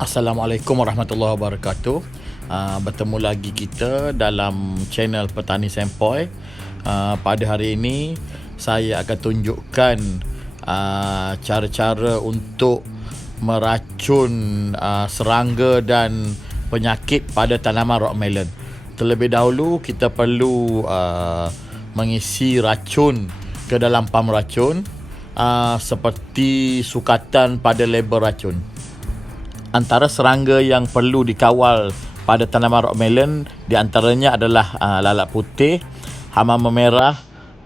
Assalamualaikum warahmatullahi wabarakatuh. Bertemu lagi kita dalam channel Petani Sempoi. Pada hari ini saya akan tunjukkan cara-cara untuk meracun serangga dan penyakit pada tanaman rock melon. Terlebih dahulu kita perlu mengisi racun ke dalam pam racun seperti sukatan pada label racun. Antara serangga yang perlu dikawal pada tanaman rock melon di antaranya adalah lalat putih, hama memerah,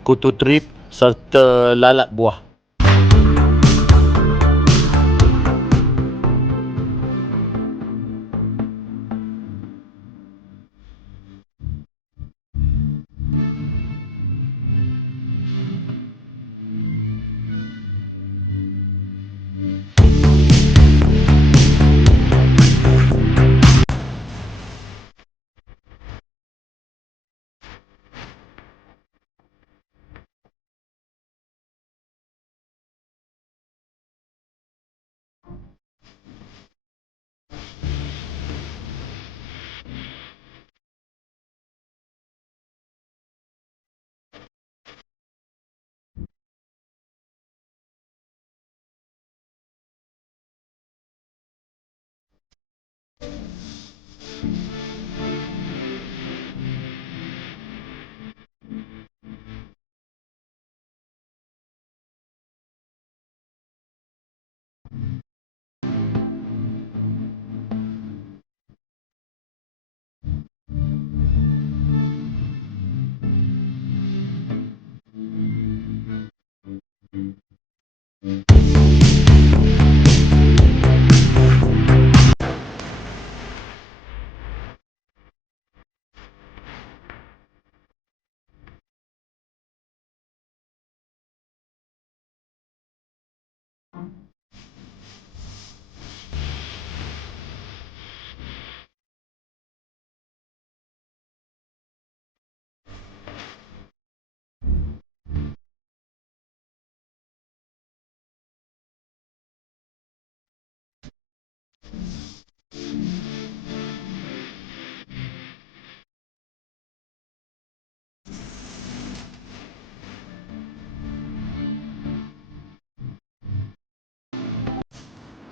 kutu trip serta lalat buah.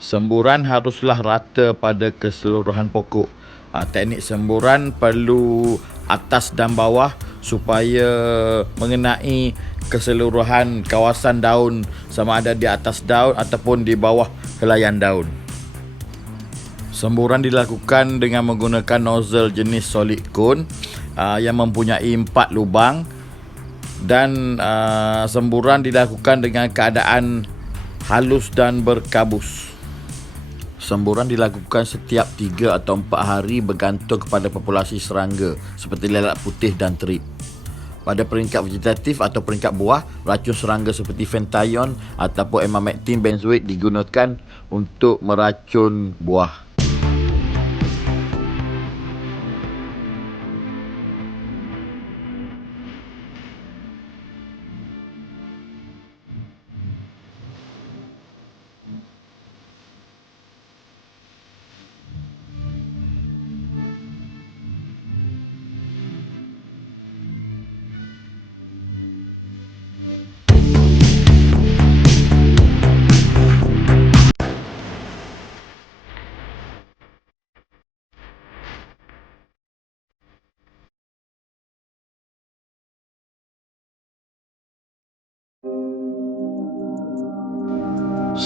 Semburan haruslah rata pada keseluruhan pokok. Teknik semburan perlu atas dan bawah supaya mengenai keseluruhan kawasan daun, sama ada di atas daun ataupun di bawah helaian daun. Semburan dilakukan dengan menggunakan nozzle jenis solid cone yang mempunyai 4 lubang, dan semburan dilakukan dengan keadaan halus dan berkabus. Semburan dilakukan setiap 3 atau 4 hari bergantung kepada populasi serangga seperti lalat putih dan trip. Pada peringkat vegetatif atau peringkat buah, racun serangga seperti fenthion ataupun emamectin benzoate digunakan untuk meracun buah.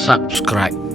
Subscribe